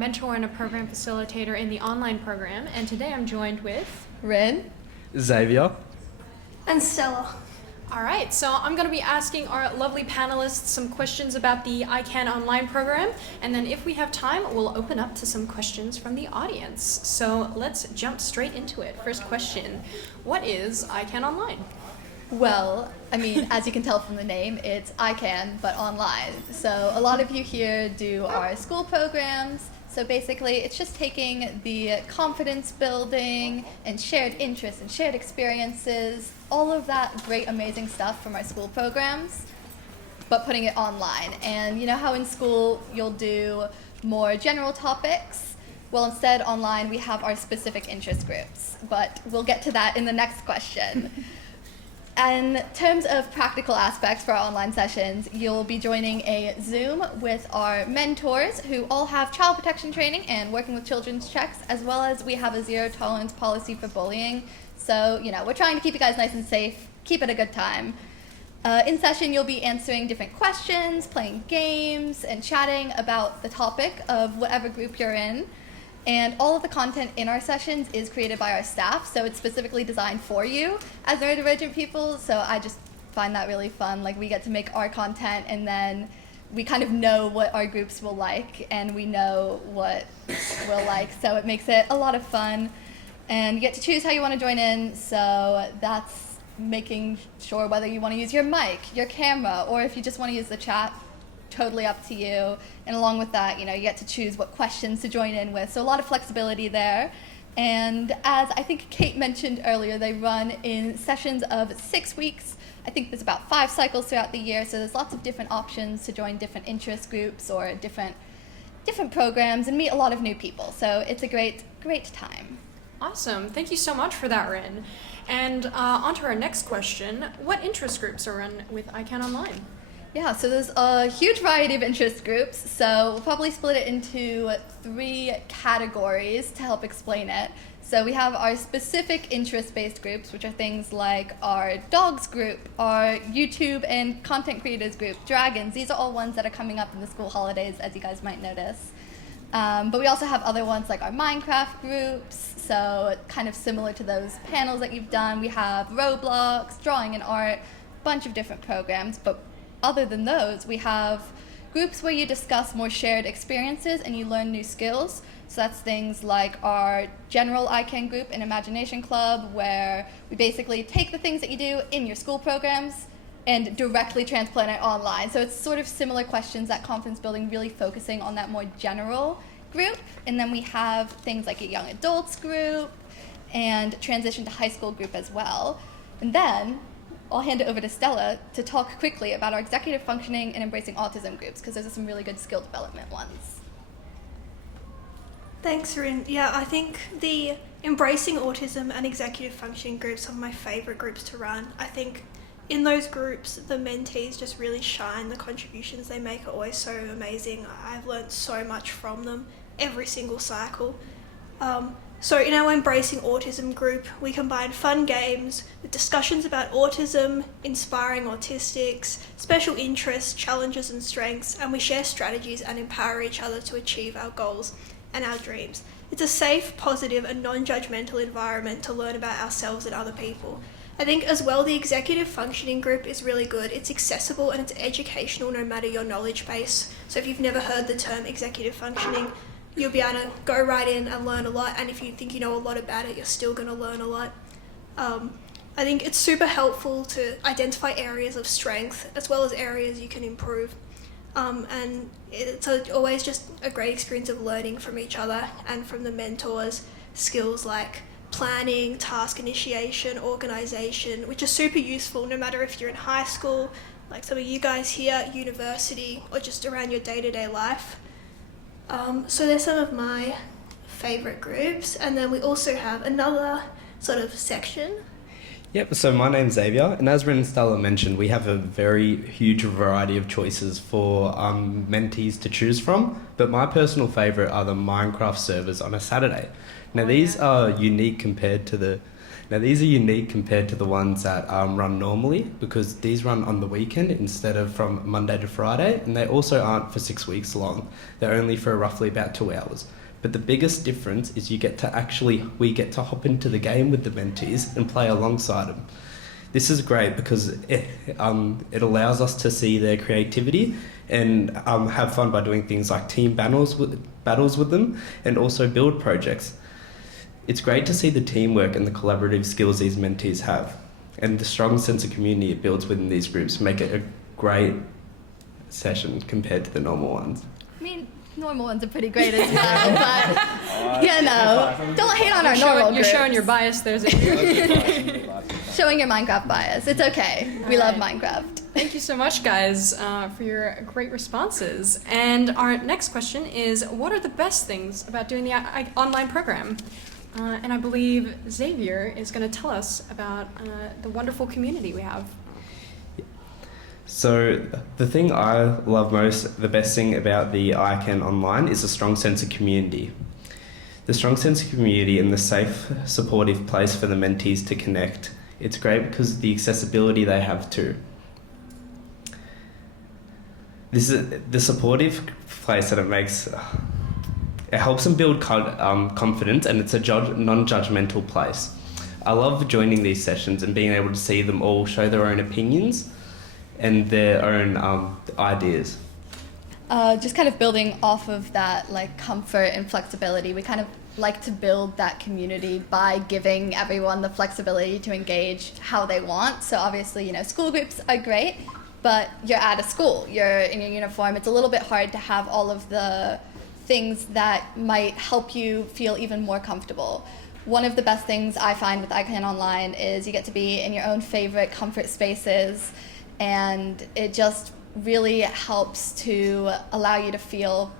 mentor and a program facilitator in the online program, and today I'm joined with... Rin. Xavier. And Stella. All right, so I'm going to be asking our lovely panelists some questions about the ICANN online program, and then if we have time, we'll open up to some questions from the audience. So let's jump straight into it. First question, what is ICANN Online? Well, I mean, as you can tell from the name, it's ICANN, but online. So a lot of you here do our school programs. So basically, it's just taking the confidence building and shared interests and shared experiences, all of that great, amazing stuff from our school programs, but putting it online. And you know how in school you'll do more general topics? Well, instead, online, we have our specific interest groups, but we'll get to that in the next question. In terms of practical aspects for our online sessions, you'll be joining a Zoom with our mentors who all have child protection training and working with children's checks, as well as we have a zero tolerance policy for bullying. So, you know, we're trying to keep you guys nice and safe, keep it a good time. In session, you'll be answering different questions, playing games, and chatting about the topic of whatever group you're in. And all of the content in our sessions is created by our staff, so it's specifically designed for you as neurodivergent people. So I just find that really fun. Like, we get to make our content, and then we kind of know what our groups will like, and we know what we'll like. So it makes it a lot of fun, and you get to choose how you want to join in. So that's making sure whether you want to use your mic, your camera, or if you just want to use the chat. Totally up to you. And along with that, you know, you get to choose what questions to join in with. So a lot of flexibility there. And as I think Kate mentioned earlier, they run in sessions of 6 weeks. I think there's about 5 cycles throughout the year. So there's lots of different options to join different interest groups or different programs and meet a lot of new people. So it's a great time. Awesome. Thank you so much for that, Rin. And on to our next question. What interest groups are run with ICANN Online? Yeah, so there's a huge variety of interest groups, so we'll probably split it into 3 categories to help explain it. So we have our specific interest-based groups, which are things like our dogs group, our YouTube and content creators group, dragons. These are all ones that are coming up in the school holidays, as you guys might notice. But we also have other ones like our Minecraft groups, so kind of similar to those panels that you've done. We have Roblox, drawing and art, bunch of different programs, but other than those, we have groups where you discuss more shared experiences and you learn new skills. So that's things like our general ICANN group and Imagination Club, where we basically take the things that you do in your school programs and directly transplant it online. So it's sort of similar questions, that confidence building, really focusing on that more general group. And then we have things like a young adults group and transition to high school group as well. And then I'll hand it over to Stella to talk quickly about our executive functioning and embracing autism groups, because those are some really good skill development ones. Thanks, Rin. Yeah, I think the embracing autism and executive functioning groups are my favourite groups to run. I think in those groups, the mentees just really shine. The contributions they make are always so amazing. I've learned so much from them every single cycle. So in our Embracing Autism group, we combine fun games with discussions about autism, inspiring autistics, special interests, challenges and strengths, and we share strategies and empower each other to achieve our goals and our dreams. It's a safe, positive and non-judgmental environment to learn about ourselves and other people. I think as well the Executive Functioning group is really good. It's accessible and it's educational no matter your knowledge base. So if you've never heard the term executive functioning, you'll be able to go right in and learn a lot, and if you think you know a lot about it, you're still going to learn a lot. I think it's super helpful to identify areas of strength as well as areas you can improve. And it's always just a great experience of learning from each other and from the mentors, skills like planning, task initiation, organisation, which are super useful no matter if you're in high school, like some of you guys here, university, or just around your day-to-day life. So they're some of my favourite groups, and then we also have another sort of section. Yep, so my name's Xavier, and as Rin and Stella mentioned, we have a very huge variety of choices for mentees to choose from, but my personal favourite are the Minecraft servers on a Saturday. Now these are unique compared to the Now these are unique compared to the ones that run normally, because these run on the weekend instead of from Monday to Friday, and they also aren't for 6 weeks long. They're only for roughly about 2 hours. But the biggest difference is we get to hop into the game with the mentees and play alongside them. This is great because it allows us to see their creativity and have fun by doing things like team battles with them, and also build projects. It's great to see the teamwork and the collaborative skills these mentees have, and the strong sense of community it builds within these groups make it a great session compared to the normal ones. I mean, normal ones are pretty great as well, but you know, don't hate on our normal You're groups. showing your bias there, Xavier. Showing your Minecraft bias. It's okay. We love Minecraft. Thank you so much, guys, for your great responses. And our next question is, what are the best things about doing the online program? And I believe Xavier is going to tell us about the wonderful community we have. So the thing I love most, the best thing about the ICANN Online is a strong sense of community. The strong sense of community and the safe, supportive place for the mentees to connect. It's great because of the accessibility they have too. This is the supportive place that it makes. It helps them build confidence, and it's a non-judgmental place. I love joining these sessions and being able to see them all show their own opinions and their own ideas. Just kind of building off of that, like, comfort and flexibility, we kind of like to build that community by giving everyone the flexibility to engage how they want. So obviously, you know, school groups are great, but you're at a school, you're in your uniform. It's a little bit hard to have all of the things that might help you feel even more comfortable. One of the best things I find with ICANN Online is you get to be in your own favorite comfort spaces, and it just really helps to allow you to feel,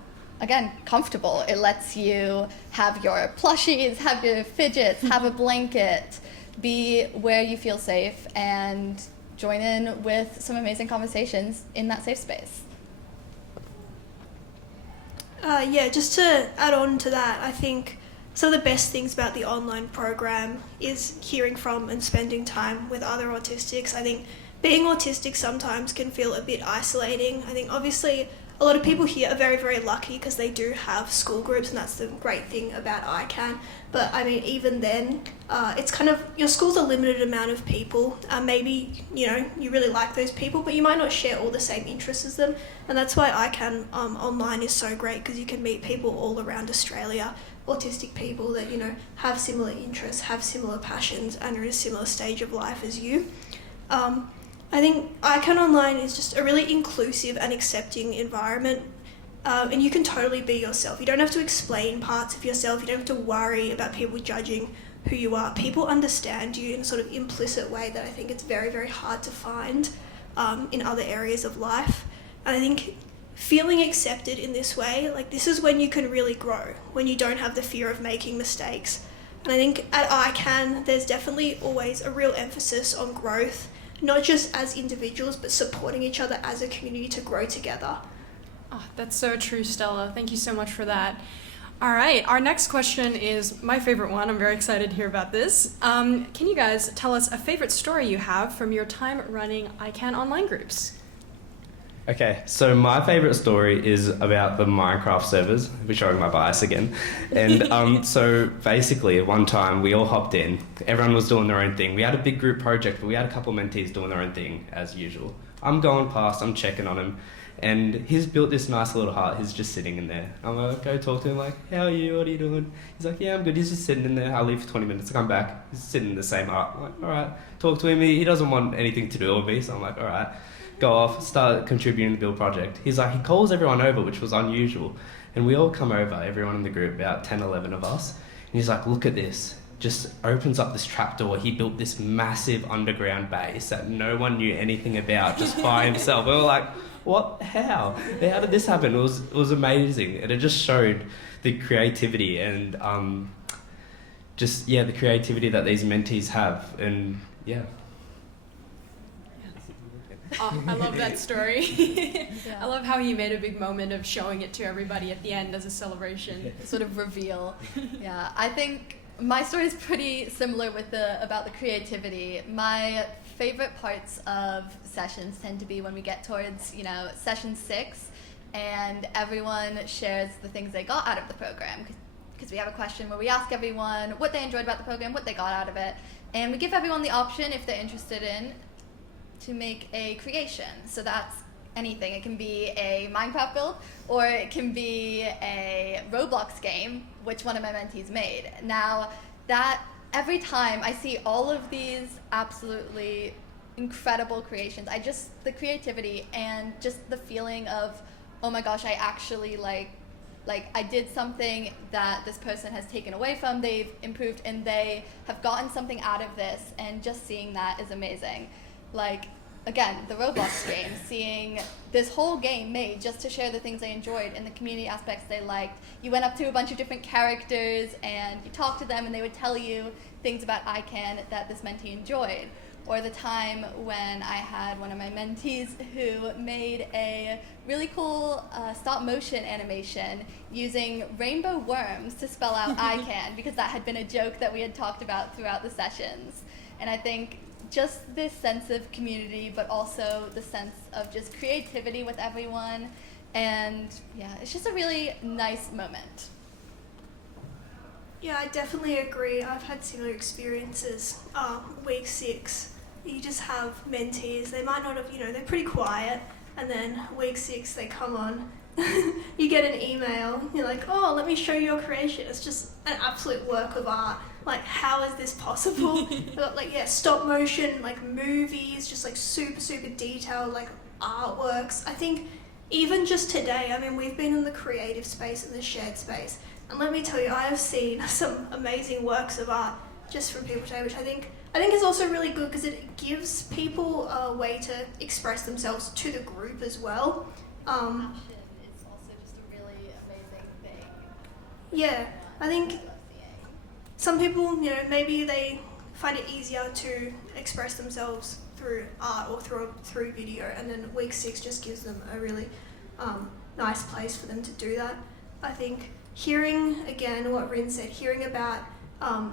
again, comfortable. It lets you have your plushies, have your fidgets, have a blanket, be where you feel safe, and join in with some amazing conversations in that safe space. Yeah, just to add on to that, I think some of the best things about the online program is hearing from and spending time with other autistics. I think being autistic sometimes can feel a bit isolating. I think obviously a lot of people here are very, very lucky because they do have school groups, and that's the great thing about ICANN. But I mean, even then, it's kind of, your school's a limited amount of people. Maybe, you know, you really like those people, but you might not share all the same interests as them. And that's why ICANN Online is so great, because you can meet people all around Australia, autistic people that, you know, have similar interests, have similar passions, and are in a similar stage of life as you. I think ICANN Online is just a really inclusive and accepting environment, and you can totally be yourself. You don't have to explain parts of yourself. You don't have to worry about people judging who you are. People understand you in a sort of implicit way that I think it's very, very hard to find in other areas of life. And I think feeling accepted in this way, like, this is when you can really grow, when you don't have the fear of making mistakes. And I think at ICANN, there's definitely always a real emphasis on growth, not just as individuals, but supporting each other as a community to grow together. Oh, that's so true, Stella. Thank you so much for that. All right, our next question is my favorite one. I'm very excited to hear about this. Can you guys tell us a favorite story you have from your time running ICANN online groups? Okay, so my favourite story is about the Minecraft servers, showing my bias again. And so basically, at one time, we all hopped in. Everyone was doing their own thing. We had a big group project, but we had a couple mentees doing their own thing, as usual. I'm going past, I'm checking on him, and he's built this nice little hut. He's just sitting in there. I'm like, go talk to him, like, how are you? What are you doing? He's like, yeah, I'm good. He's just sitting in there. I'll leave for 20 minutes. I come back. He's sitting in the same hut. I'm like, all right. Talk to him. He doesn't want anything to do with me, so I'm like, all right. Go off, start contributing to the build project. He's like, he calls everyone over, which was unusual. And we all come over, everyone in the group, about 10, 11 of us. And he's like, look at this. Just opens up this trapdoor. He built this massive underground base that no one knew anything about, just by himself. We were like, what? How did this happen? It was amazing. And it just showed the creativity and the creativity that these mentees have. And yeah. Oh, I love that story. I love how he made a big moment of showing it to everybody at the end as a celebration. Sort of reveal. Yeah, I think my story is pretty similar with about the creativity. My favorite parts of sessions tend to be when we get towards, session 6, and everyone shares the things they got out of the program. Because we have a question where we ask everyone what they enjoyed about the program, what they got out of it, and we give everyone the option, if they're interested in, to make a creation. So that's anything. It can be a Minecraft build, or it can be a Roblox game, which one of my mentees made. Now, that every time I see all of these absolutely incredible creations, the creativity and just the feeling of, oh my gosh, I actually like I did something that this person has taken away from, they've improved, and they have gotten something out of this, and just seeing that is amazing. Like, again, the Roblox game, seeing this whole game made just to share the things they enjoyed and the community aspects they liked. You went up to a bunch of different characters and you talked to them, and they would tell you things about ICANN that this mentee enjoyed. Or the time when I had one of my mentees who made a really cool stop motion animation using rainbow worms to spell out ICANN, because that had been a joke that we had talked about throughout the sessions. And I think just this sense of community, but also the sense of just creativity with everyone. And yeah, it's just a really nice moment. Yeah, I definitely agree. I've had similar experiences. Week 6, you just have mentees. They might not have, they're pretty quiet. And then week 6, they come on. You get an email. You're like, oh, let me show you your creation. It's just an absolute work of art. Like, how is this possible? Stop motion, movies, just super, super detailed, artworks. I think even just today, we've been in the creative space and the shared space. And let me tell you, I have seen some amazing works of art just from people today, which I think is also really good, because it gives people a way to express themselves to the group as well. Passion is also just a really amazing thing. Yeah, I think some people, maybe they find it easier to express themselves through art or through video, and then week 6 just gives them a really nice place for them to do that. I think hearing, again, what Rin said, hearing about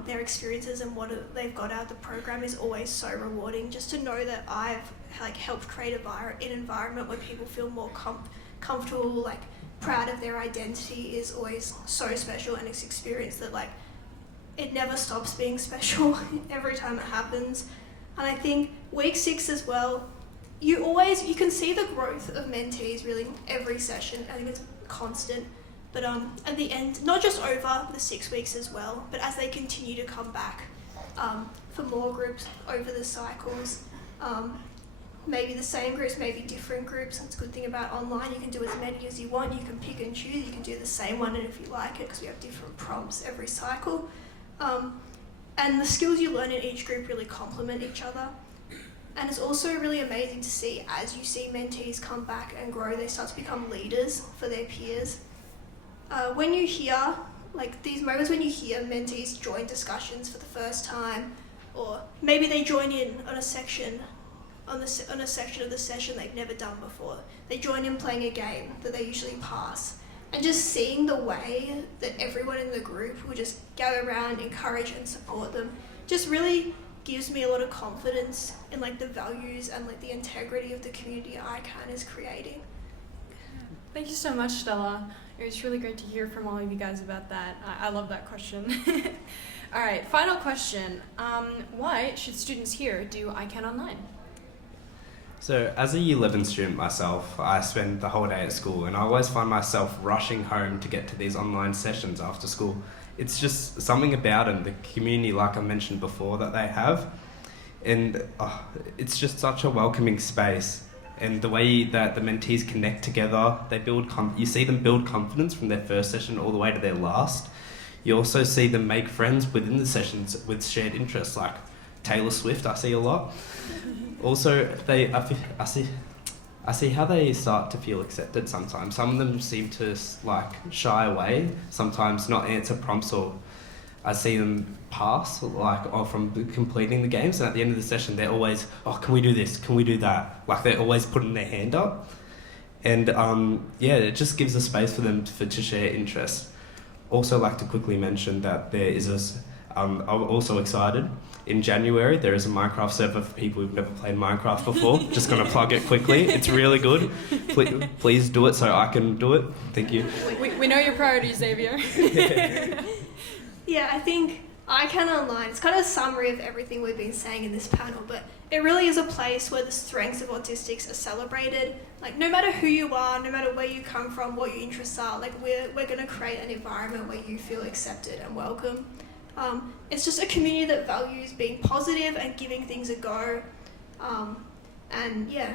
their experiences and what they've got out of the program is always so rewarding. Just to know that I've helped create an environment where people feel more comfortable, proud of their identity, is always so special, and it's experience that it never stops being special every time it happens. And I think week 6 as well, you can see the growth of mentees really every session. I think it's constant. But at the end, not just over the 6 weeks as well, but as they continue to come back for more groups over the cycles, maybe the same groups, maybe different groups. That's a good thing about online. You can do as many as you want. You can pick and choose. You can do the same one, and if you like it, because we have different prompts every cycle. And the skills you learn in each group really complement each other. And it's also really amazing to see, as you see mentees come back and grow, they start to become leaders for their peers. When you hear, these moments when you hear mentees join discussions for the first time, or maybe they join in on a section of the session they've never done before. They join in playing a game that they usually pass. And just seeing the way that everyone in the group will just gather around, encourage and support them, just really gives me a lot of confidence in the values and the integrity of the community ICANN is creating. Thank you so much, Stella. It was really great to hear from all of you guys about that. I love that question. All right, final question. Why should students here do ICANN Online? So as a Year 11 student myself, I spend the whole day at school, and I always find myself rushing home to get to these online sessions after school. It's just something about it, the community, like I mentioned before, that they have. And it's just such a welcoming space. And the way that the mentees connect together, they build you see them build confidence from their first session all the way to their last. You also see them make friends within the sessions with shared interests, like Taylor Swift, I see a lot. Also, I see how they start to feel accepted sometimes. Some of them seem to shy away, sometimes not answer prompts, or I see them pass from completing the games, and at the end of the session they're always, can we do this, can we do that? They're always putting their hand up. And it just gives a space for them to share interests. Also like to quickly mention that there is I'm also excited. In January, there is a Minecraft server for people who've never played Minecraft before. Just going to plug it quickly. It's really good. Please do it so I can do it. Thank you. We know your priorities, Xavier. Yeah, I think ICANN Online, it's kind of a summary of everything we've been saying in this panel, but it really is a place where the strengths of autistics are celebrated. Like, no matter who you are, no matter where you come from, what your interests are, like, we're going to create an environment where you feel accepted and welcome. It's just a community that values being positive and giving things a go. And yeah,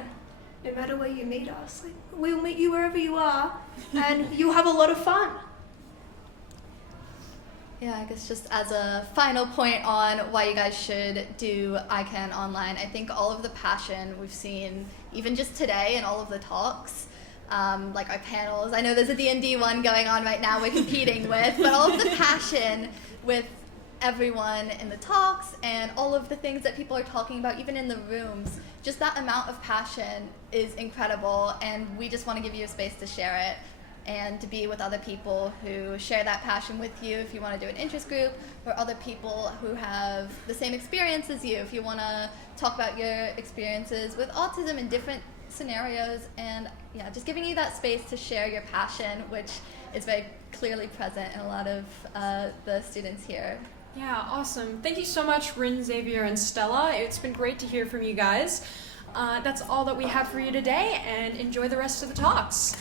no matter where you meet us, like, we'll meet you wherever you are, and you'll have a lot of fun. Yeah, I guess just as a final point on why you guys should do ICANN Online, I think all of the passion we've seen, even just today in all of the talks, like our panels, I know there's a D&D one going on right now we're competing with, but all of the passion with everyone in the talks and all of the things that people are talking about, even in the rooms, just that amount of passion is incredible, and we just want to give you a space to share it and to be with other people who share that passion with you if you want to do an interest group, or other people who have the same experience as you if you want to talk about your experiences with autism in different scenarios, and yeah, just giving you that space to share your passion, which is very clearly present in a lot of the students here. Yeah, awesome. Thank you so much, Rin, Xavier, and Stella. It's been great to hear from you guys. That's all that we have for you today, and enjoy the rest of the talks.